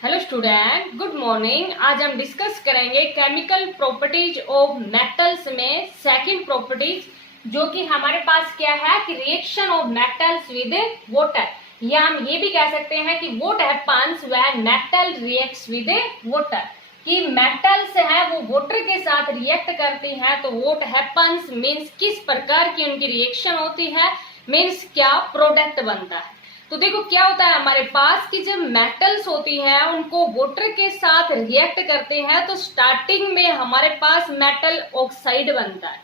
Hello student, good morning. आज हम discuss करेंगे केमिकल प्रॉपर्टीज ऑफ मेटल्स में सेकंड प्रॉपर्टीज, जो कि हमारे पास क्या है कि reaction of metals with water, या हम ये भी कह सकते हैं कि what happens when metal reacts with water, कि मेटल्स है वो वाटर के साथ रिएक्ट करती हैं। तो व्हाट हैपेंस मीन्स किस प्रकार की उनकी रिएक्शन होती है, मीन्स क्या प्रोडक्ट बनता है। तो देखो क्या होता है हमारे पास कि जब मेटल्स होती हैं उनको वाटर के साथ रिएक्ट करते हैं तो स्टार्टिंग में हमारे पास मेटल ऑक्साइड बनता है,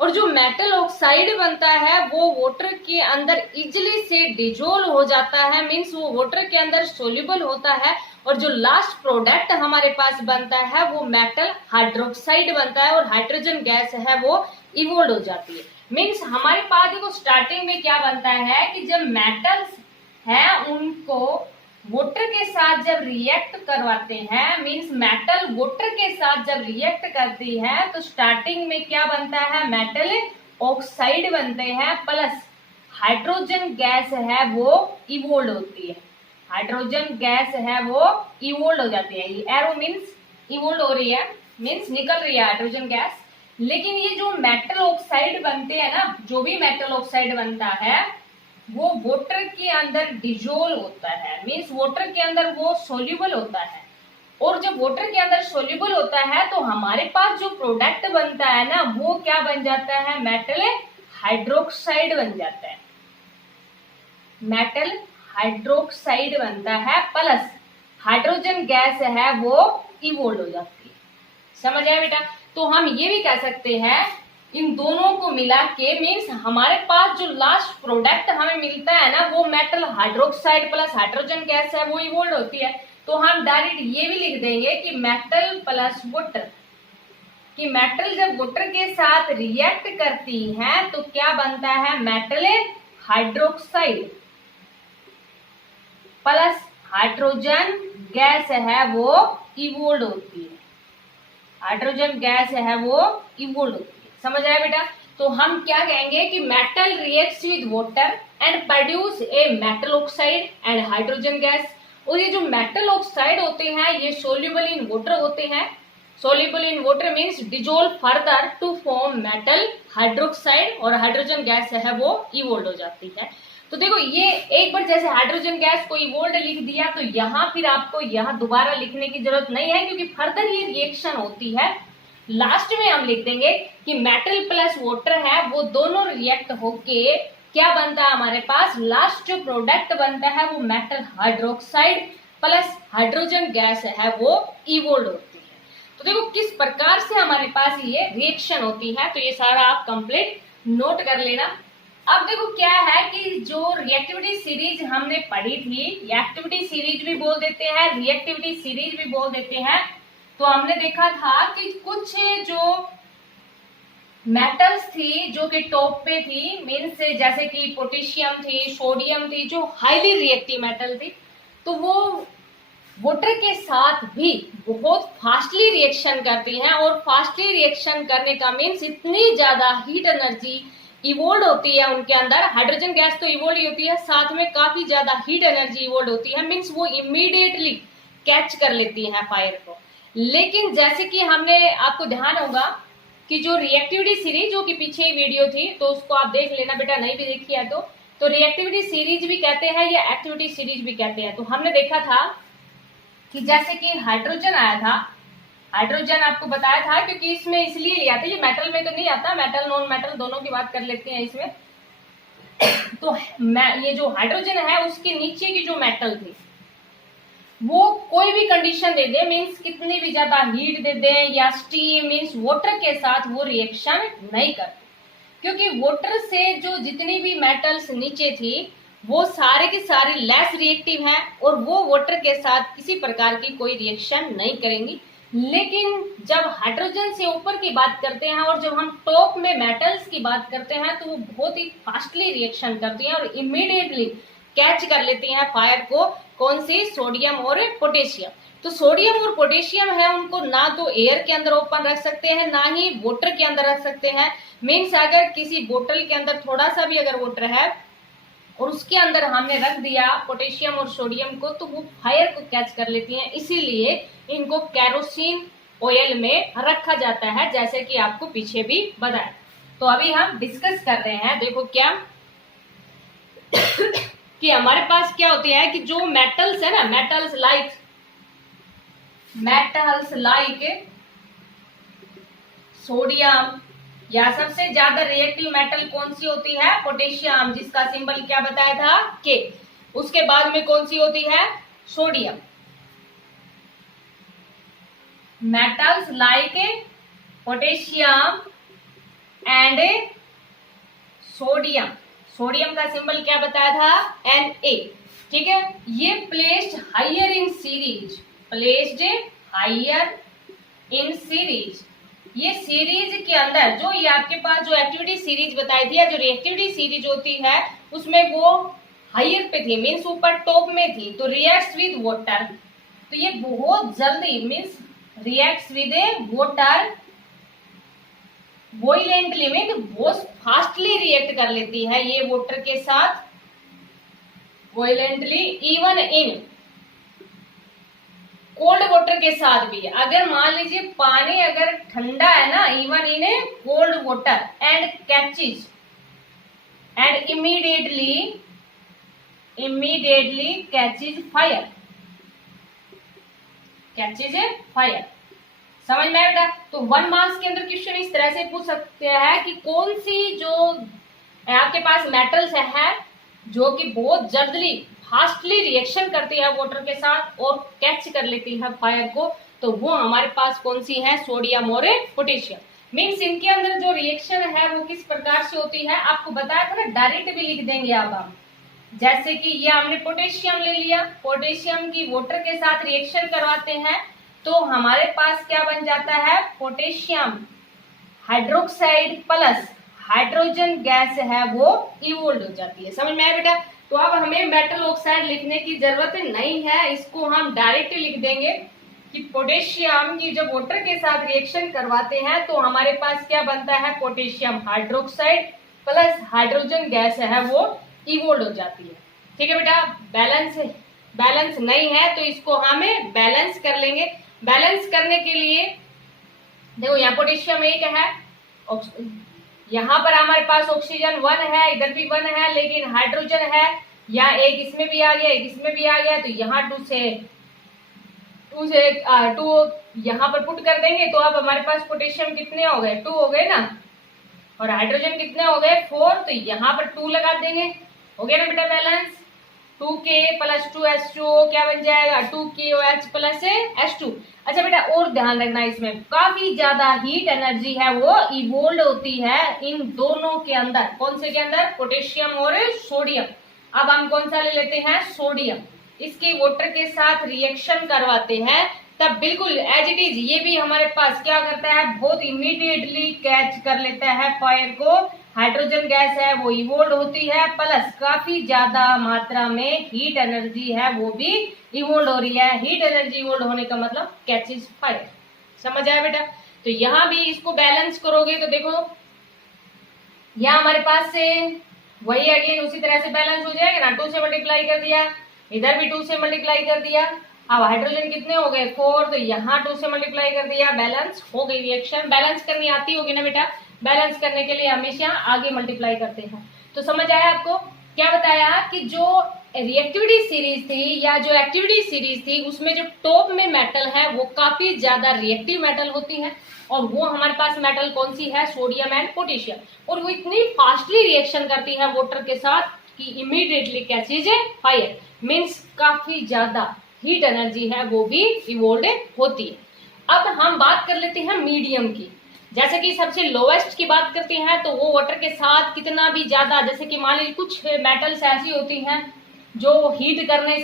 और जो मेटल ऑक्साइड बनता है वो वाटर के अंदर इजिली से डिजोल्व हो जाता है, मीन्स वो वाटर के अंदर सोल्यूबल होता है, और जो लास्ट प्रोडक्ट हमारे पास बनता है वो मेटल हाइड्रोक्साइड बनता है, और हाइड्रोजन गैस है वो इवोल्व हो जाती है। मीन्स हमारे पास देखो स्टार्टिंग में क्या बनता है कि जब मेटल्स है उनको वाटर के साथ जब रिएक्ट करवाते हैं, मींस मेटल वाटर के साथ जब रिएक्ट करती है तो स्टार्टिंग में क्या बनता है, मेटल ऑक्साइड बनते हैं, प्लस हाइड्रोजन गैस है वो इवोल्व होती है। हाइड्रोजन गैस है वो इवोल्व हो जाती है। ये एरो मीन्स इवोल्व हो रही है, मीन्स निकल रही है हाइड्रोजन गैस। लेकिन ये जो मेटल ऑक्साइड बनते हैं ना, जो भी मेटल ऑक्साइड बनता है वो वाटर के अंदर डिजोल्व होता है, मीन्स वाटर के अंदर वो सोल्यूबल होता है, और जब वाटर के अंदर सोल्यूबल होता है तो हमारे पास जो प्रोडक्ट बनता है ना वो क्या बन जाता है, मेटल हाइड्रोक्साइड बन जाता है। मेटल हाइड्रोक्साइड बनता है, प्लस हाइड्रोजन गैस है वो इवोल्व हो जाती है। समझ आया बेटा? तो हम ये भी कह सकते हैं इन दोनों को मिला के मीन्स हमारे पास जो लास्ट प्रोडक्ट हमें मिलता है ना वो metal hydroxide plus hydrogen gas है वो इवोल्व होती है। तो हम डायरेक्ट ये भी लिख देंगे कि मेटल प्लस वाटर, कि मेटल जब वाटर के साथ रिएक्ट करती है तो क्या बनता है, metal hydroxide plus hydrogen gas है वो इवोल्व होती है। हाइड्रोजन गैस है वो इवोल्व होती है। समझ आया बेटा? तो हम क्या कहेंगे कि metal reacts with water and produce a metal oxide and hydrogen gas. और ये जो मेटल ऑक्साइड होते हैं ये सोल्यूबल इन वाटर होते हैं। Soluble in water means dissolve further to form metal hydroxide, और हाइड्रोजन गैस है वो इवोल्व हो जाती है। तो देखो ये एक बार जैसे हाइड्रोजन गैस को इवोल्व लिख दिया तो यहाँ फिर आपको यहाँ दोबारा लिखने की जरूरत नहीं है, क्योंकि फर्दर ये रिएक्शन होती है। लास्ट में हम लिख देंगे कि मेटल प्लस वाटर है वो दोनों रिएक्ट होके क्या बनता है हमारे पास, लास्ट जो प्रोडक्ट बनता है वो metal hydroxide plus hydrogen gas है वो इवोल्व होती है। तो देखो किस प्रकार से हमारे पास ये रिएक्शन होती है, तो ये सारा आप कंप्लीट नोट कर लेना। अब देखो क्या है कि जो रिएक्टिविटी सीरीज हमने पढ़ी थी, एक्टिविटी सीरीज भी बोल देते हैं, रिएक्टिविटी सीरीज भी बोल देते हैं। तो हमने देखा था कि कुछ जो मेटल्स थी जो कि टॉप पे थी, मीन्स जैसे कि पोटेशियम थी, सोडियम थी, जो हाईली रिएक्टिव मेटल थी, तो वो वाटर के साथ भी बहुत फास्टली रिएक्शन करती हैं, और फास्टली रिएक्शन करने का मीन्स इतनी ज्यादा हीट एनर्जी इवोल्व होती है उनके अंदर। हाइड्रोजन गैस तो इवोल्व होती है, साथ में काफी ज्यादा हीट एनर्जी इवोल्व होती है, मीन्स वो इमीडिएटली कैच कर लेती है फायर को। लेकिन जैसे कि हमने आपको ध्यान होगा कि जो रिएक्टिविटी सीरीज जो कि पीछे वीडियो थी तो उसको आप देख लेना बेटा, नहीं भी देखी है तो रिएक्टिविटी सीरीज भी कहते हैं या एक्टिविटी सीरीज भी कहते हैं। तो हमने देखा था कि जैसे कि हाइड्रोजन आया था, हाइड्रोजन आपको बताया था क्योंकि इसमें इसलिए लिया था, ये मेटल में तो नहीं आता, मेटल नॉन मेटल दोनों की बात कर लेते हैं इसमें। तो ये जो हाइड्रोजन है उसके नीचे की जो मेटल थी वो कोई भी कंडीशन दे दे, मीन्स कितनी भी ज्यादा हीट दे दे या स्टीम, मीन्स वाटर के साथ वो रिएक्शन नहीं करती, क्योंकि वाटर से जो जितनी भी मेटल्स नीचे थी वो सारे की सारी लेस रिएक्टिव है, और वो वाटर के साथ किसी प्रकार की कोई रिएक्शन नहीं करेंगी। लेकिन जब हाइड्रोजन से ऊपर की बात करते हैं और जब हम टॉप में मेटल्स की बात करते हैं तो वो बहुत ही फास्टली रिएक्शन करती हैं और इमीडिएटली कैच कर लेती हैं फायर को। कौन सी? सोडियम और पोटेशियम। तो सोडियम और पोटेशियम है उनको ना तो एयर के अंदर ओपन रख सकते हैं ना ही वाटर के अंदर रख सकते हैं। मीन्स अगर किसी बोतल के अंदर थोड़ा सा भी अगर वाटर है और उसके अंदर हमने रख दिया पोटेशियम और सोडियम को, तो वो फायर को कैच कर लेती हैं, इसीलिए इनको केरोसिन ऑयल में रखा जाता है, जैसे कि आपको पीछे भी बताया। तो अभी हम डिस्कस कर रहे हैं, देखो क्या कि हमारे पास क्या होती है कि जो मेटल्स है ना, मेटल्स लाइक सोडियम, या सबसे ज्यादा रिएक्टिव मेटल कौन सी होती है, पोटेशियम, जिसका सिंबल क्या बताया था, के। उसके बाद में कौन सी होती है, sodium. Metals like potassium and sodium, sodium का सिंबल क्या बताया था, Na, ठीक है। ये placed higher in series, placed higher in series, ये सीरीज के अंदर जो ये आपके पास जो एक्टिविटी सीरीज बताई थी, या जो रिएक्टिविटी सीरीज होती है, उसमें वो हायर पे थी, मीन्स ऊपर टॉप में थी, तो रिएक्ट्स विद वाटर, तो ये बहुत जल्दी means reacts with water violently, mean बहुत फास्टली रिएक्ट कर लेती है ये वाटर के साथ, violently, even in cold water के साथ भी। अगर मान लीजिए पानी अगर ठंडा है ना, even in cold water, and catches and immediately catches fire, catches fire, समझ में आएगा। तो 1 मार्क्स के अंदर क्वेश्चन इस तरह से पूछ सकते हैं कि कौन सी जो आपके पास मेटल्स है जो कि बहुत जल्दी फास्टली रिएक्शन करती है वाटर के साथ और कैच कर लेती है फायर को, तो वो हमारे पास कौन सी है, सोडियम और पोटेशियम। मीन्स इनके अंदर जो रिएक्शन है वो किस प्रकार से होती है, आपको बताया था ना, डायरेक्ट भी लिख देंगे अब हम, जैसे कि ये हमने पोटेशियम ले लिया, पोटेशियम की वाटर के साथ रिएक्शन करवाते हैं, तो हमारे पास क्या बन जाता है, potassium hydroxide plus hydrogen gas है वो इवोल्व हो जाती है, समझ में आया बेटा। तो अब हमें मेटल ऑक्साइड लिखने की जरूरत नहीं है, इसको हम डायरेक्ट लिख देंगे कि पोटेशियम की जब वाटर के साथ रिएक्शन करवाते हैं तो हमारे पास क्या बनता है, potassium hydroxide plus hydrogen gas है वो इवोल्व हो जाती है, ठीक है बेटा। बैलेंस नहीं है तो इसको हमें बैलेंस कर लेंगे। बैलेंस करने के लिए देखो यहाँ पोटेशियम 1 है, यहाँ पर हमारे पास ऑक्सीजन 1 है, इधर भी 1 है, लेकिन हाइड्रोजन है, या एक इसमें भी आ गया, एक इसमें भी आ गया, तो यहाँ 2 यहाँ पर पुट कर देंगे, तो अब हमारे पास पोटेशियम कितने हो गए, 2 हो गए ना, और हाइड्रोजन कितने हो गए, 4, तो यहाँ पर 2 लगा देंगे, हो गया ना बेटा बैलेंस। 2K प्लस 2H2O क्या बन जाएगा, 2KOH प्लस H2। अच्छा बेटा और ध्यान रखना, इसमें काफी ज्यादा हीट एनर्जी है वो इवोल्व होती है इन दोनों के अंदर, कौन से के अंदर, पोटेशियम और सोडियम। अब हम कौन सा ले लेते हैं, सोडियम, इसके वाटर के साथ रिएक्शन करवाते हैं, तब बिल्कुल एज इट इज ये भी हमारे पास क्या करता है, बहुत इमीडिएटली कैच कर लेता है फायर को, हाइड्रोजन गैस है वो इवोल्व होती है, प्लस काफी ज्यादा मात्रा में हीट एनर्जी है वो भी इवोल्व हो रही है। हीट एनर्जी इवोल्व होने का मतलब कैचेज फायर, समझ आया बेटा। तो यहाँ भी इसको बैलेंस करोगे तो देखो यहाँ हमारे पास से वही अगेन उसी तरह से बैलेंस हो जाएगा ना, 2 से मल्टीप्लाई कर दिया, इधर भी 2 से मल्टीप्लाई कर दिया, अब हाइड्रोजन कितने हो गए, 4, तो यहाँ 2 से मल्टीप्लाई कर दिया, बैलेंस हो गई रिएक्शन। बैलेंस करनी आती होगी ना बेटा, बैलेंस करने के लिए हमेशा आगे मल्टीप्लाई करते हैं। तो समझ आया आपको, क्या बताया कि जो रिएक्टिविटी सीरीज थी या जो एक्टिविटी सीरीज थी उसमें जो टॉप में मेटल है वो काफी ज्यादा रिएक्टिव मेटल होती है, और वो हमारे पास मेटल कौन सी है, सोडियम एंड पोटेशियम, और वो इतनी फास्टली रिएक्शन करती है वाटर के साथ कि इमीडिएटली कैचेज फायर, मीन्स काफी ज्यादा हीट एनर्जी है वो भी इवोल्व होती है। अब हम बात कर लेते हैं मीडियम की, जैसे कि सबसे लोवेस्ट की बात करते हैं तो वो वाटर के साथ कितना भी ज्यादा, जैसे कि मान लीजिए कुछ मेटल्स ऐसी होती हैं जो हीट करने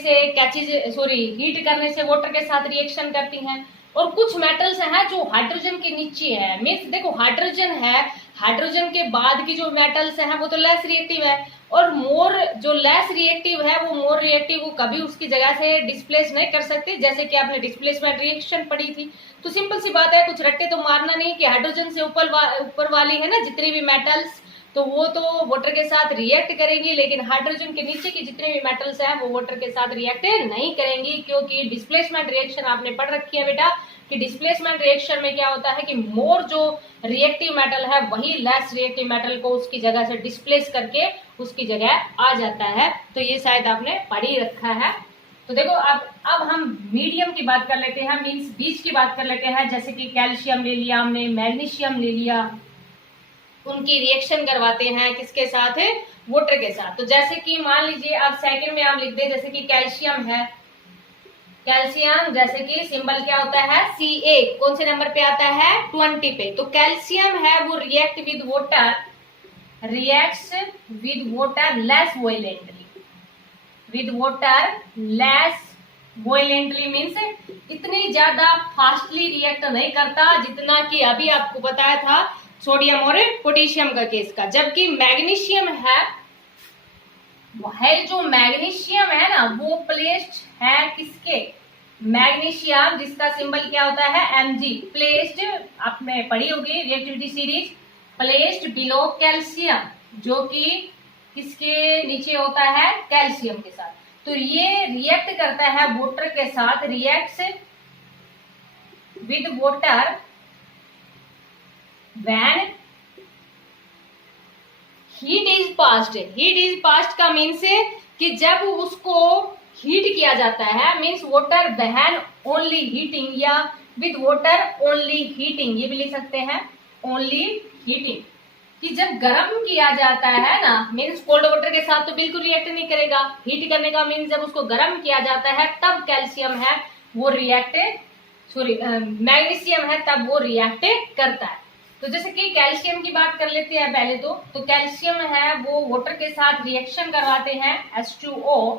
से वाटर के साथ रिएक्शन करती हैं, और कुछ मेटल्स हैं जो हाइड्रोजन के नीचे है, मीन्स देखो हाइड्रोजन है, हाइड्रोजन के बाद की जो मेटल्स हैं वो तो लेस रिएक्टिव है, और मोर जो लेस रिएक्टिव है वो मोर रिएक्टिव को कभी उसकी जगह से डिस्प्लेस नहीं कर सकते, जैसे कि आपने डिस्प्लेसमेंट रिएक्शन पढ़ी थी। तो सिंपल सी बात है, कुछ रट्टे तो मारना नहीं कि हाइड्रोजन से ऊपर वाली है ना जितनी भी मेटल्स तो वो तो वाटर के साथ रिएक्ट करेंगी, लेकिन हाइड्रोजन के नीचे की जितने भी मेटल्स हैं वो वाटर के साथ रिएक्ट नहीं करेंगी, क्योंकि डिस्प्लेसमेंट रिएक्शन आपने पढ़ रखी है बेटा कि डिस्प्लेसमेंट रिएक्शन में क्या होता है कि मोर जो रिएक्टिव मेटल है वही लेस रिएक्टिव मेटल को उसकी जगह से डिस्प्लेस करके उसकी जगह आ जाता है। तो ये शायद आपने पढ़ ही रखा है। तो देखो अब हम मीडियम की बात कर लेते हैं, मींस बीच की बात कर लेते हैं। जैसे कि कैल्शियम ले लिया हमने, मैग्नीशियम ले लिया, उनकी रिएक्शन करवाते हैं किसके साथ, वाटर के साथ। तो जैसे कि मान लीजिए आप सेकंड में आप लिख दे, जैसे कि कैल्शियम है, कैल्शियम जैसे कि सिंबल क्या होता है Ca, कौन से नंबर पे आता है 20 पे। तो कैल्शियम है वो react with water, reacts with water less violently, with water less violently means इतनी ज्यादा फास्टली रिएक्ट नहीं करता जितना कि अभी आपको बताया था सोडियम और पोटेशियम का केस का। जबकि मैग्नीशियम है जो मैग्नीशियम है ना वो प्लेस्ड है किसके, मैग्नीशियम जिसका सिंबल क्या होता है Mg, प्लेस्ड आपने पढ़ी होगी reactivity series, placed below calcium, जो कि किसके नीचे होता है कैल्शियम के साथ। तो ये रिएक्ट करता है वाटर के साथ, reacts with water when heat is passed. Heat is passed का मीन्स कि जब उसको हीट किया जाता है, means water when only heating या विद वाटर ओनली हीटिंग, ये भी लिख सकते हैं ओनली हीटिंग, कि जब गर्म किया जाता है ना, मीन्स कोल्ड वाटर के साथ तो बिल्कुल रिएक्ट नहीं करेगा। हीट करने का मीन्स जब उसको गर्म किया जाता है तब कैल्शियम है वो रिएक्ट, सॉरी मैग्नीशियम है तब वो रिएक्ट करता है। तो जैसे कि कैल्शियम की बात कर लेते हैं पहले तो कैल्शियम है वो वाटर के साथ रिएक्शन करवाते हैं H2O,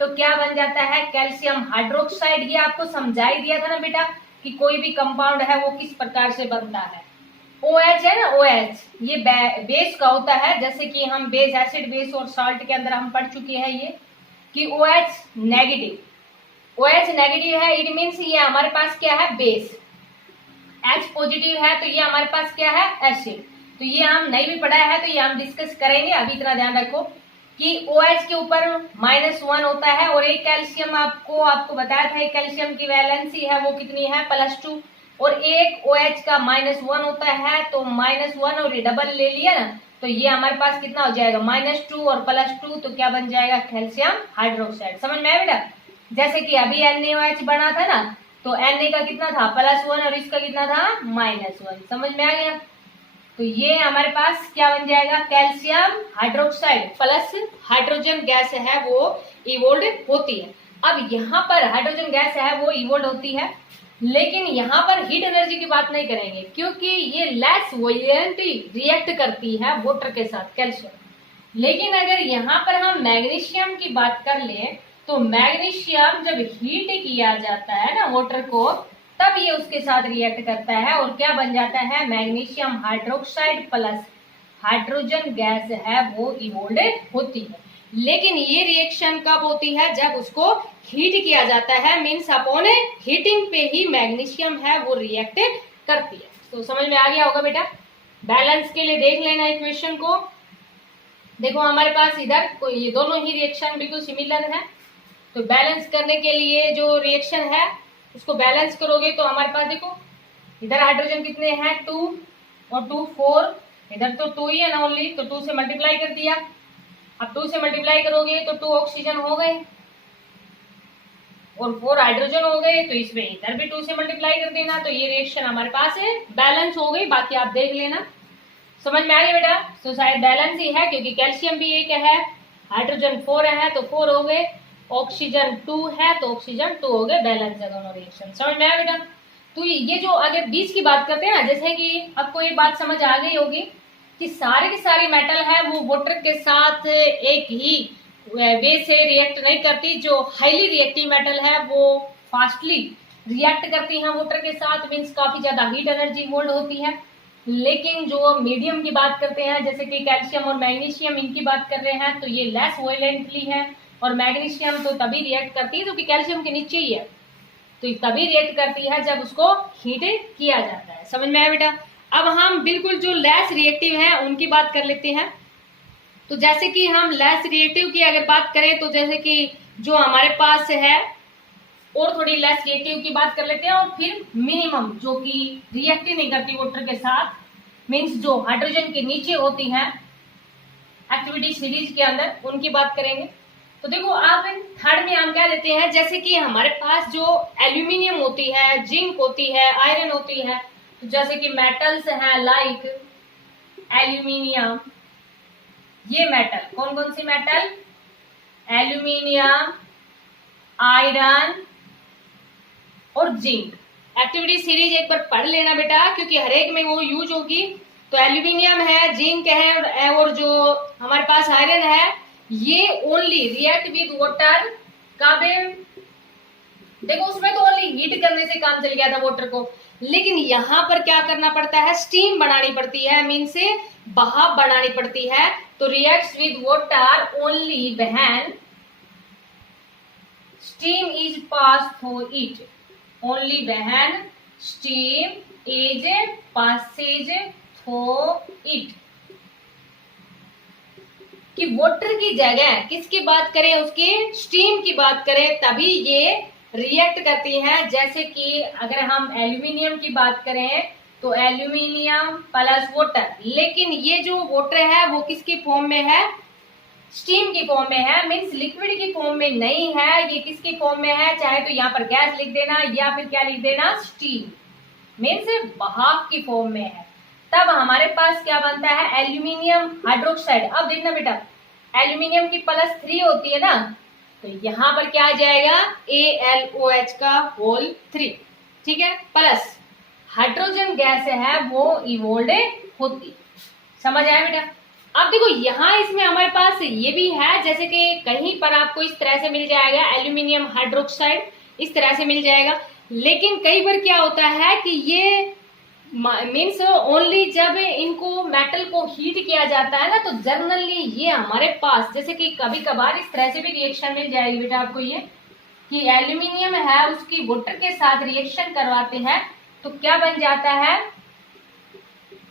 तो क्या बन जाता है कैल्शियम हाइड्रोक्साइड। ये आपको समझा ही दिया था ना बेटा कि कोई भी कंपाउंड है वो किस प्रकार से बनता है। OH है ना, OH ये बेस का होता है, जैसे कि हम बेस, एसिड बेस और साल्ट के अंदर हम पढ़ चुके हैं ये कि OH नेगेटिव है, इट मीन्स ये हमारे पास क्या है बेस। H पॉजिटिव है तो ये हमारे पास क्या है एसिड। तो ये हम नहीं भी पढ़ा है तो ये हम डिस्कस करेंगे, अभी इतना ध्यान रखो कि OH के ऊपर -1 होता है और एक कैल्शियम आपको बताया था कैल्शियम की वैलेंसी है वो कितनी है +2, और एक OH का -1 होता है, तो -1 और ये डबल ले लिया ना तो ये हमारे पास कितना हो जाएगा -2 और +2, तो क्या बन जाएगा कैल्शियम हाइड्रोक्साइड। समझ में आया बेटा, जैसे कि अभी NaOH बना था ना तो Na का कितना था +1 और इसका कितना था -1, समझ में आ गया। तो ये हमारे पास क्या बन जाएगा calcium hydroxide plus hydrogen gas है वो इवोल्व होती है। अब यहाँ पर हाइड्रोजन गैस है वो इवोल्व होती है, लेकिन यहाँ पर हीट एनर्जी की बात नहीं करेंगे क्योंकि ये लेस वोलेंटली रिएक्ट करती है वाटर के साथ कैल्शियम। लेकिन अगर यहाँ पर हम मैग्नीशियम की बात कर ले तो मैग्नीशियम जब हीट किया जाता है ना वाटर को तब ये उसके साथ रिएक्ट करता है और क्या बन जाता है magnesium hydroxide plus hydrogen gas है वो इवोल्व होती है। लेकिन ये रिएक्शन कब होती है जब उसको हीट किया जाता है, मीन्स अपॉन हीटिंग पे ही मैग्नीशियम है वो रिएक्ट करती है। तो समझ में आ गया होगा बेटा। बैलेंस के लिए देख लेना इक्वेशन को। देखो हमारे पास इधर ये दोनों ही रिएक्शन बिल्कुल सिमिलर है, तो बैलेंस करने के लिए जो रिएक्शन है उसको बैलेंस करोगे तो हमारे पास देखो इधर हाइड्रोजन कितने हैं 2 और 2 4, इधर तो 2 ही है ना ओनली, तो 2 से मल्टीप्लाई कर दिया। अब 2 से मल्टीप्लाई करोगे तो 2 ऑक्सीजन हो गए और 4 हाइड्रोजन हो गए, तो इसमें इधर भी 2 से मल्टीप्लाई कर देना, तो ये रिएक्शन हमारे पास है बैलेंस हो गई। बाकी आप देख लेना, समझ में आ गया बेटा। तो शायद बैलेंस ही है क्योंकि कैल्शियम भी एक है, हाइड्रोजन 4 है तो 4 हो गए, ऑक्सीजन 2 है तो ऑक्सीजन 2 हो गए, बैलेंस है दोनों रिएक्शन। समझ में आया बेटा। तो ये जो अगर बीच की बात करते हैं ना, जैसे कि आपको ये बात समझ आ गई होगी कि सारे के सारे मेटल है वो वाटर के साथ एक ही वे से रिएक्ट नहीं करती। जो हाईली रिएक्टिव मेटल है वो फास्टली रिएक्ट करती हैं वाटर के साथ, मीन्स काफी ज्यादा हीट एनर्जी होल्ड होती है। लेकिन जो मीडियम की बात करते हैं जैसे कि कैल्शियम और मैग्नीशियम इनकी बात कर रहे हैं तो ये लेस वोलेंटली है, और मैग्नीशियम तो तभी रिएक्ट करती है क्योंकि कैल्शियम के नीचे ही है, तो तभी रिएक्ट करती है जब उसको हीट किया जाता है। समझ में आया बेटा। अब हम बिल्कुल जो लेस रिएक्टिव है उनकी बात कर लेते हैं। तो जैसे कि हम लेस रिएक्टिव की अगर बात करें तो जैसे कि जो हमारे पास है, और थोड़ी लेस रिएक्टिव की बात कर लेते हैं, और फिर मिनिमम जो कि रिएक्टिव नहीं करती वाटर के साथ, मीन्स जो हाइड्रोजन के नीचे होती है एक्टिविटी सीरीज के अंदर, उनकी बात करेंगे। तो देखो आप थर्ड में हम क्या लेते हैं, जैसे कि हमारे पास जो एल्यूमिनियम होती है, जिंक होती है, आयरन होती है, तो जैसे कि मेटल्स हैं लाइक एल्यूमिनियम, ये मेटल कौन कौन सी मेटल, एल्यूमिनियम, आयरन और जिंक। एक्टिविटी सीरीज एक बार पढ़ लेना बेटा, क्योंकि हर एक में वो यूज होगी। तो एल्यूमिनियम है, जिंक है, और जो हमारे पास आयरन है, ये ओनली रिएक्ट विद वाटर। कब, देखो उसमें तो ओनली हीट करने से काम चल गया था वाटर को, लेकिन यहाँ पर क्या करना पड़ता है, स्टीम बनानी पड़ती है, मीन से भाप बनानी पड़ती है। तो reacts with water only when steam is passed through it, only when steam is passage through it। कि वाटर की जगह किसकी बात करें, उसकी स्टीम की बात करें, तभी ये रिएक्ट करती हैं। जैसे कि अगर हम एल्यूमिनियम की बात करें तो एल्यूमिनियम प्लस वाटर, लेकिन ये जो वाटर है वो किसकी फॉर्म में है, स्टीम की फॉर्म में है, मीन्स लिक्विड की फॉर्म में नहीं है। ये किसकी फॉर्म में है, चाहे तो यहाँ पर गैस लिख देना या फिर क्या लिख देना, स्टीम, मीन्स भाप की फॉर्म में है। तब हमारे पास क्या बनता है, एल्यूमिनियम हाइड्रोक्साइड। अब देखना बेटा, एल्यूमिनियम की +3 होती है ना, तो यहाँ पर क्या आ जाएगा, AlOH का होल 3, ठीक है, प्लस हाइड्रोजन गैस है वो इवोल्व होती। समझ आया बेटा। अब देखो यहाँ इसमें हमारे पास ये भी है, जैसे कि कहीं पर आपको इस तरह से मिल जाएगा एल्यूमिनियम हाइड्रोक्साइड, इस तरह से मिल जाएगा। लेकिन कई बार क्या होता है कि ये मीन्स ओनली जब इनको मेटल को हीट किया जाता है ना, तो जनरली ये हमारे पास जैसे कि कभी कभार इस तरह से भी रिएक्शन मिल जाएगी बेटा आपको, ये कि एल्यूमिनियम है उसकी वाटर के साथ रिएक्शन करवाते हैं तो क्या बन जाता है,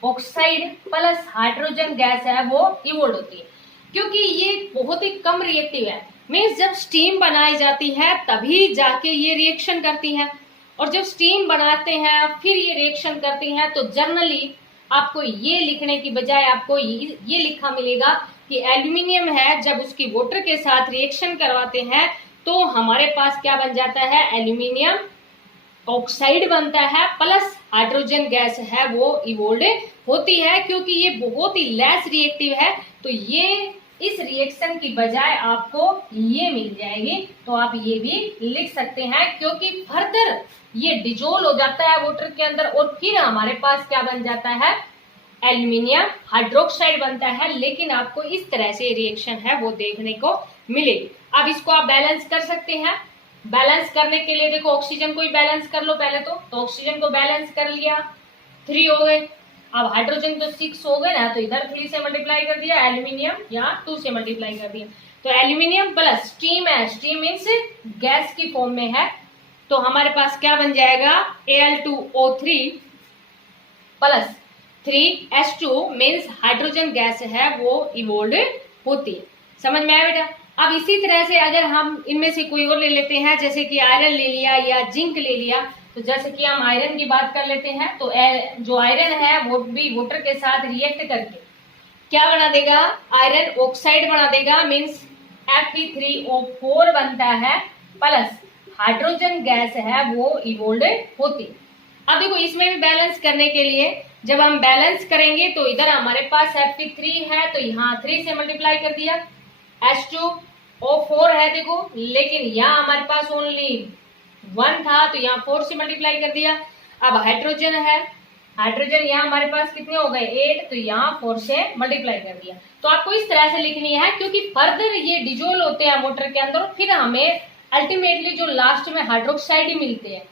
ऑक्साइड प्लस हाइड्रोजन गैस है वो इवोल्व होती है। क्योंकि ये बहुत ही कम रिएक्टिव है, मीन्स जब स्टीम बनाई जाती है तभी जाके ये रिएक्शन करती है, और जब स्टीम बनाते हैं फिर ये रिएक्शन करती हैं। तो जनरली आपको ये लिखने की बजाय आपको ये लिखा मिलेगा कि एल्यूमिनियम है जब उसकी वाटर के साथ रिएक्शन करवाते हैं तो हमारे पास क्या बन जाता है, एल्यूमिनियम ऑक्साइड बनता है प्लस हाइड्रोजन गैस है वो इवोल्व होती है। क्योंकि ये बहुत ही लेस रिएक्टिव है तो ये इस रिएक्शन की बजाय आपको ये मिल जाएगी, तो आप ये भी लिख सकते हैं। क्योंकि फर्दर ये डिजोल्व हो जाता है वाटर के अंदर और फिर हमारे पास क्या बन जाता है, एल्यूमिनियम हाइड्रोक्साइड बनता है। लेकिन आपको इस तरह से रिएक्शन है वो देखने को मिलेगी। अब इसको आप बैलेंस कर सकते हैं। बैलेंस करने के लिए देखो ऑक्सीजन को ही बैलेंस कर लो पहले तो ऑक्सीजन को बैलेंस कर लिया, 3 हो गए। अब हाइड्रोजन तो 6 हो गए ना, तो इधर 3 से मल्टीप्लाई कर दिया, एल्यूमिनियम यहाँ 2 से मल्टीप्लाई कर दिया। तो एल्यूमिनियम प्लस स्टीम है, स्टीम मीन्स गैस की फॉर्म में है, तो हमारे पास क्या बन जाएगा, Al2O3 plus 3H2 means hydrogen gas है वो इवोल्व होती है। समझ में आया बेटा। अब इसी तरह से अगर हम इनमें से कोई और ले लेते हैं, जैसे कि आयरन ले लिया या जिंक ले लिया, तो जैसे कि हम आयरन की बात कर लेते हैं, तो जो आयरन है वो भी वाटर के साथ रिएक्ट करके क्या बना देगा, आयरन ऑक्साइड बना देगा, मीन्स Fe3O4 बनता है प्लस हाइड्रोजन गैस है वो इवोल्व होती। अब देखो इसमें भी बैलेंस करने के लिए जब हम बैलेंस करेंगे तो इधर हमारे पास Fe3 है तो यहाँ 3 से मल्टीप्लाई कर दिया, H2O4 है देखो, लेकिन यहाँ हमारे पास ओनली 1 था तो यहाँ 4 से मल्टीप्लाई कर दिया। अब हाइड्रोजन है, हाइड्रोजन यहाँ हमारे पास कितने हो गए 8, तो यहाँ 4 से मल्टीप्लाई कर दिया। तो आपको इस तरह से लिखनी है क्योंकि फर्दर ये डिजोल्व होते हैं वाटर के अंदर, फिर हमें अल्टीमेटली जो लास्ट में हाइड्रोक्साइड ही मिलते हैं।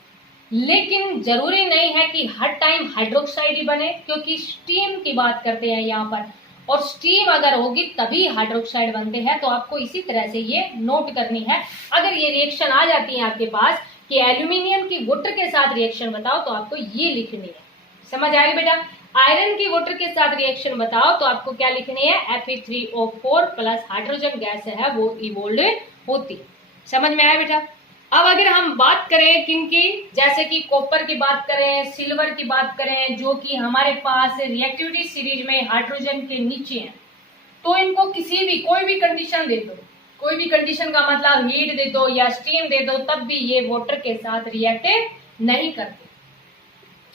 लेकिन जरूरी नहीं है कि हर टाइम हाइड्रोक्साइड ही बने, क्योंकि स्टीम की बात करते हैं यहाँ पर, और स्टीम अगर होगी तभी हाइड्रोक्साइड बनते हैं। तो आपको इसी तरह से ये नोट करनी है। अगर ये रिएक्शन आ जाती है आपके पास कि एल्यूमिनियम की वाटर के साथ रिएक्शन बताओ, तो आपको ये लिखनी है। समझ आएगी बेटा। आयरन की वाटर के साथ रिएक्शन बताओ, तो आपको क्या लिखनी है, Fe3O4 प्लस हाइड्रोजन गैस है वो इवोल्व होती। समझ में आया बेटा। अब अगर हम बात करें किनकी, जैसे कि कॉपर की बात करें, सिल्वर की बात करें, जो कि हमारे पास रिएक्टिविटी सीरीज में हाइड्रोजन के नीचे हैं, तो इनको किसी भी कोई भी कंडीशन दे दो, कोई भी कंडीशन का मतलब हीट दे दो या स्टीम दे दो, तब भी ये वाटर के साथ रिएक्ट नहीं करते।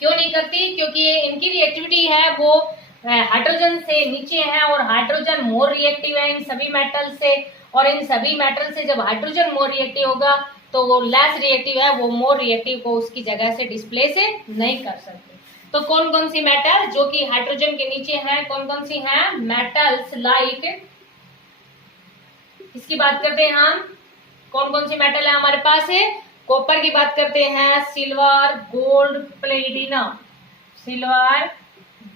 क्यों नहीं करती, क्योंकि ये इनकी रिएक्टिविटी है वो हाइड्रोजन से नीचे है, और हाइड्रोजन मोर रिएक्टिव है इन सभी मेटल से, और इन सभी मेटल से जब हाइड्रोजन मोर रिएक्टिव होगा तो वो लेस रिएक्टिव है, वो मोर रिएक्टिव को उसकी जगह से डिस्प्लेस नहीं कर सकते। तो कौन कौन सी मेटल जो कि हाइड्रोजन के नीचे हैं, कौन कौन सी हैं, मेटल्स लाइक, इसकी बात करते हैं हम, कौन कौन सी मेटल है हमारे पास है, कॉपर की बात करते हैं, silver, gold, platinum, silver,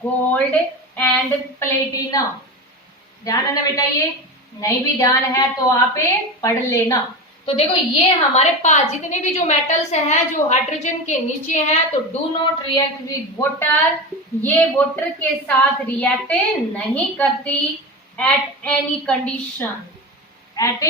gold and platinum. ध्यान है ना बेटा, ये नहीं भी ध्यान है तो आप पढ़ लेना। तो देखो ये हमारे पास जितने भी जो मेटल्स हैं जो हाइड्रोजन के नीचे हैं, तो do not react with water, ये वाटर के साथ रिएक्ट नहीं करती at any condition, at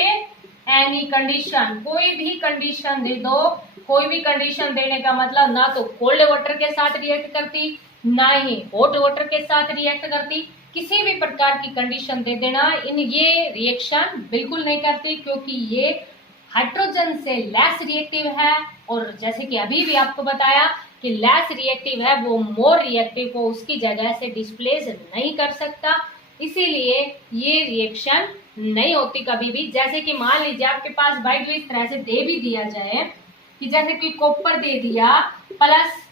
any condition, कोई भी कंडीशन दे दो, कोई भी कंडीशन देने का मतलब ना तो कोल्ड वाटर के साथ रिएक्ट करती, ना ही हॉट वाटर के साथ रिएक्ट करती, किसी भी प्रकार की कंडीशन दे देना, इन ये रिएक्शन बिल्कुल नहीं करती, क्योंकि ये हाइड्रोजन से लेस रिएक्टिव है, और जैसे कि अभी भी आपको बताया कि लेस रिएक्टिव है वो मोर रिएक्टिव को उसकी जगह से डिस्प्लेस नहीं कर सकता, इसीलिए ये रिएक्शन नहीं होती कभी भी। जैसे कि मान लीजिए आपके पास बाई द वे इस तरह से दे भी दिया जाए कि जैसे कि कॉपर दे दिया प्लस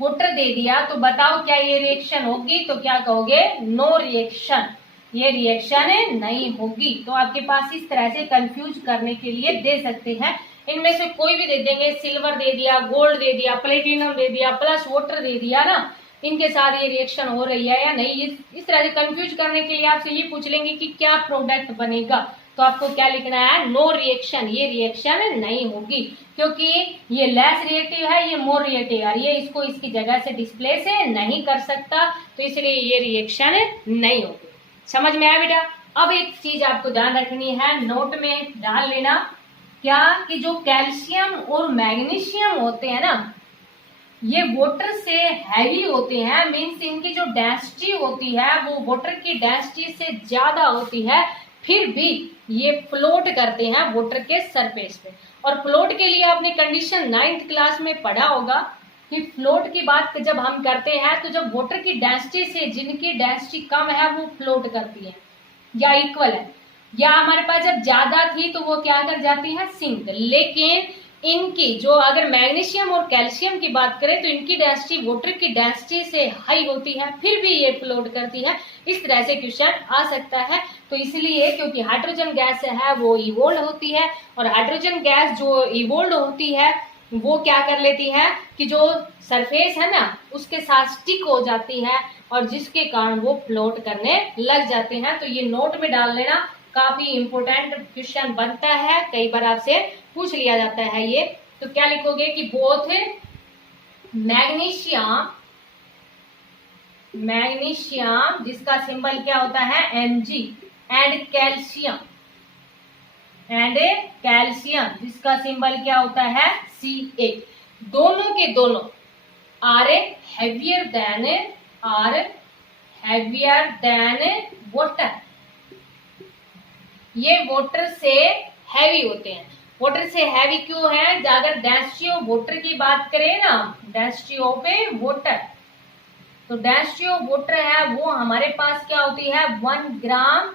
वाटर दे दिया, तो बताओ क्या ये रिएक्शन होगी, तो क्या कहोगे, नो रिएक्शन, ये रिएक्शन नहीं होगी। तो आपके पास इस तरह से कंफ्यूज करने के लिए दे सकते हैं, इनमें से कोई भी दे देंगे, सिल्वर दे दिया, गोल्ड दे दिया, प्लेटिनम दे दिया, प्लस वाटर दे दिया ना, इनके साथ ये रिएक्शन हो रही है या नहीं, इस तरह से कंफ्यूज करने के लिए आपसे ये पूछ लेंगे कि क्या प्रोडक्ट बनेगा, तो आपको क्या लिखना है, नो रिएक्शन, ये रिएक्शन नहीं होगी, क्योंकि ये लेस रिएक्टिव है, ये मोर रिएक्टिव है, ये इसको इसकी जगह से डिस्प्लेस नहीं कर सकता, तो इसलिए ये रिएक्शन नहीं होगी। समझ में आया बेटा। अब एक चीज आपको ध्यान रखनी है, नोट में डाल लेना, क्या कि जो कैल्शियम और मैग्नीशियम होते हैं ना, ये वाटर से हैवी होते हैं, मीन्स इनकी जो डेंसिटी होती है वो वाटर की डेंसिटी से ज्यादा होती है, फिर भी ये फ्लोट करते हैं वाटर के सरफेस पे। और फ्लोट के लिए आपने कंडीशन 9th क्लास में पढ़ा होगा कि फ्लोट की बात जब हम करते हैं तो जब वाटर की डेंसिटी से जिनकी डेंसिटी कम है वो फ्लोट करती है या इक्वल है, या हमारे पास जब ज्यादा थी तो वो क्या कर जाती है, सिंक। लेकिन इनकी जो अगर मैग्नीशियम और कैल्शियम की बात करें तो इनकी डेंसिटी वाटर की डेंसिटी से हाई होती है, फिर भी ये फ्लोट करती है। इस तरह से क्वेश्चन आ सकता है, तो इसलिए क्योंकि हाइड्रोजन गैस है वो इवोल्व होती है, और हाइड्रोजन गैस जो इवोल्व होती है वो क्या कर लेती है कि जो सरफेस है ना उसके साथ स्टिक हो जाती है, और जिसके कारण वो फ्लोट करने लग जाते हैं। तो ये नोट में डाल लेना, काफी इंपोर्टेंट क्वेश्चन बनता है, कई बार आपसे पूछ लिया जाता है ये। तो क्या लिखोगे कि बोथ मैग्नीशियम जिसका सिंबल क्या होता है, Mg, एंड कैल्शियम जिसका सिंबल क्या होता है, Ca, दोनों के दोनों आर हैवियर देन वाटर, ये वाटर से हैवी होते हैं। वाटर से हैवी क्यों है, अगर डेंसिटी ऑफ वाटर की बात करें ना, डेंसिटी ऑफ वाटर, तो डेंसिटी ऑफ वाटर है वो हमारे पास क्या होती है, 1 ग्राम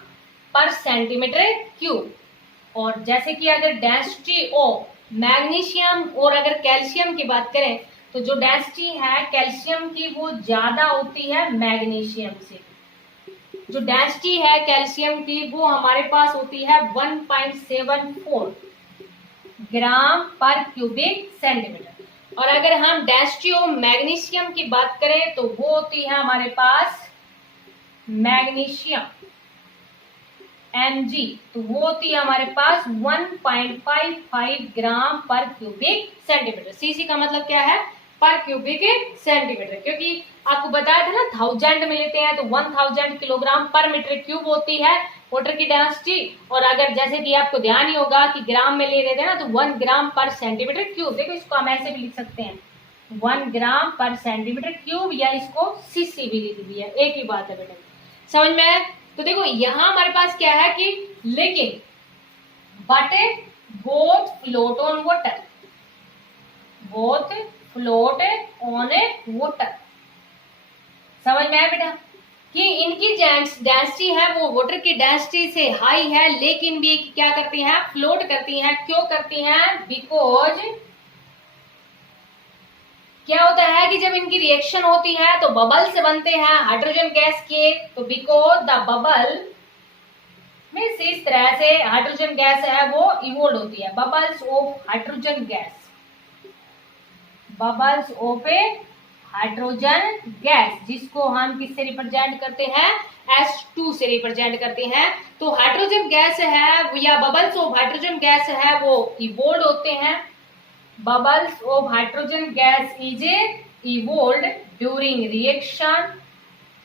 पर सेंटीमीटर क्यूब। और जैसे कि अगर डेंसिटी ऑफ मैग्नीशियम और अगर कैल्शियम की बात करें तो जो डेंसिटी है कैल्शियम की वो ज्यादा होती है मैग्नीशियम से, जो डेंसिटी है कैल्शियम की वो हमारे पास होती है 1.74 ग्राम पर क्यूबिक सेंटीमीटर। और अगर हम डेंसिटी ऑफ मैग्नीशियम की बात करें तो वो होती है हमारे पास मैग्नीशियम Mg, तो वो होती है हमारे पास 1.55 ग्राम पर क्यूबिक सेंटीमीटर। Cc का मतलब क्या है, पर क्यूबिक सेंटीमीटर, क्योंकि आपको बताया था ना 1000 में लेते हैं तो 1000 किलोग्राम पर मीटर क्यूब होती है वाटर की डेंसिटी। और अगर जैसे कि आपको ध्यान ही होगा कि ग्राम में ले रहे थे ना तो 1 ग्राम पर सेंटीमीटर क्यूब। देखो इसको हम ऐसे भी लिख सकते हैं 1 ग्राम पर सेंटीमीटर क्यूब, या इसको सीसी भी लिख दिया, एक ही बात है बेटा, समझ में आया। तो देखो यहाँ हमारे पास क्या है कि लेकिन but both float on water, both float on water, समझ में आया बेटा कि इनकी डेंसिटी है वो वाटर की डेंसिटी से हाई है, लेकिन भी क्या करती हैं, फ्लोट करती हैं। क्यों करती हैं? बिकॉज क्या होता है कि जब इनकी रिएक्शन होती है तो बबल्स बनते हैं हाइड्रोजन गैस के, तो बिकॉज द बबल में इस तरह से हाइड्रोजन गैस है वो इवोल्व होती है, bubbles of hydrogen gas, bubbles of A hydrogen gas, जिसको हम किससे रिप्रेजेंट करते हैं, H2 से रिप्रेजेंट करते हैं। तो हाइड्रोजन गैस है या बबल्स ऑफ हाइड्रोजन गैस है वो इवोल्व होते हैं, bubbles of hydrogen gas is evolve during reaction.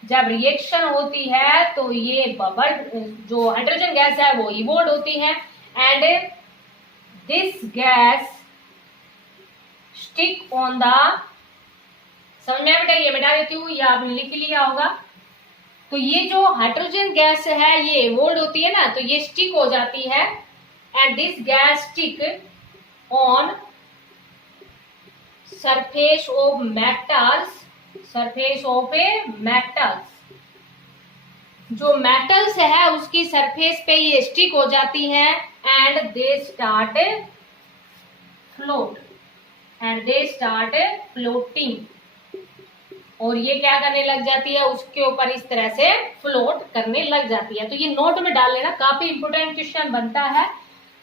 जब रिएक्शन होती है तो ये बबल जो हाइड्रोजन गैस है वो इवोल्व होती है, and this gas stick on the, समझ में बेटा, ये मिटा देती हूँ या आपने लिख लिया होगा। तो ये जो हाइड्रोजन गैस है ये इवोल्व होती है ना, तो ये स्टिक हो जाती है, and this gas stick on surface of metals, surface of A metals, जो मेटल्स है उसकी सरफेस पे ये स्टिक हो जाती है, and they start float, and they start floating, और ये क्या करने लग जाती है, उसके ऊपर इस तरह से फ्लोट करने लग जाती है। तो ये नोट में डाल लेना, काफी इंपोर्टेंट क्वेश्चन बनता है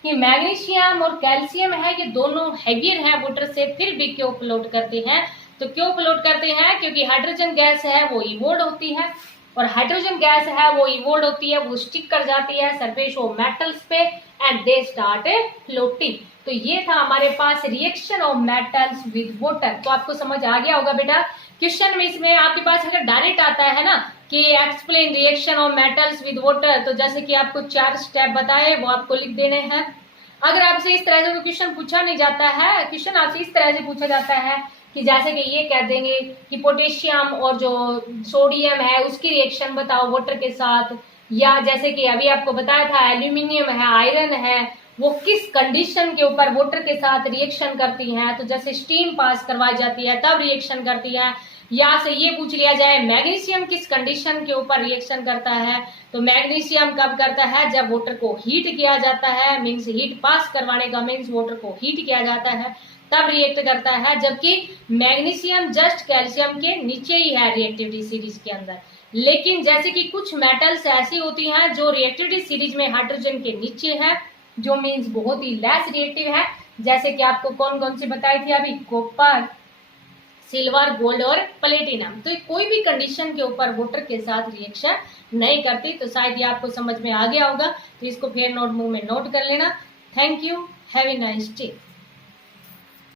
कि मैग्नीशियम और कैल्शियम है ये दोनों हैवियर है वाटर से, फिर भी क्यों फ्लोट करते हैं। तो क्यों फ्लोट करते हैं, क्योंकि हाइड्रोजन गैस है वो इवोल्व होती है, और हाइड्रोजन गैस है वो इवोल्व होती है, वो स्टिक कर जाती है सरफेस ऑफ मेटल्स पे, एंड दे स्टार्ट फ्लोटिंग। तो ये था हमारे पास reaction of metals with water. तो आपको समझ आ गया होगा बेटा। क्वेश्चन में इसमें आपके पास अगर डायरेक्ट आता है ना कि explain reaction of metals with water, तो जैसे कि आपको 4 स्टेप बताए वो आपको लिख देने हैं। अगर आपसे इस तरह से क्वेश्चन पूछा नहीं जाता है, क्वेश्चन आपसे इस तरह से पूछा जाता है कि जैसे कि ये कह देंगे कि पोटेशियम और जो सोडियम है उसकी रिएक्शन बताओ वाटर के साथ, या जैसे कि अभी आपको बताया था एल्यूमिनियम है, आयरन है, वो किस कंडीशन के ऊपर वाटर के साथ रिएक्शन करती हैं। तो जैसे स्टीम पास करवाई जाती है तब रिएक्शन करती है, या से ये पूछ लिया जाए मैग्नीशियम किस कंडीशन के ऊपर रिएक्शन करता है, तो मैग्नीशियम कब करता है, जब वाटर को हीट किया जाता है, मीन्स हीट पास करवाने का मीन्स वाटर को हीट किया जाता है तब रिएक्ट करता है, जबकि मैग्नीशियम जस्ट कैल्शियम के नीचे ही है रिएक्टिविटी सीरीज के अंदर। लेकिन जैसे कि कुछ मेटल्स ऐसी होती हैं जो रिएक्टिविटी सीरीज में हाइड्रोजन के नीचे है, जो मीन्स बहुत ही लेस रिएक्टिव है, जैसे कि आपको कौन कौन सी बताई थी अभी, कॉपर, सिल्वर, गोल्ड और प्लेटिनम। तो कोई भी कंडीशन के ऊपर वाटर के साथ रिएक्शन नहीं करती। तो शायद ये आपको समझ में आ गया होगा, तो इसको फिर नोटबुक में नोट कर लेना। Thank you, have a nice day.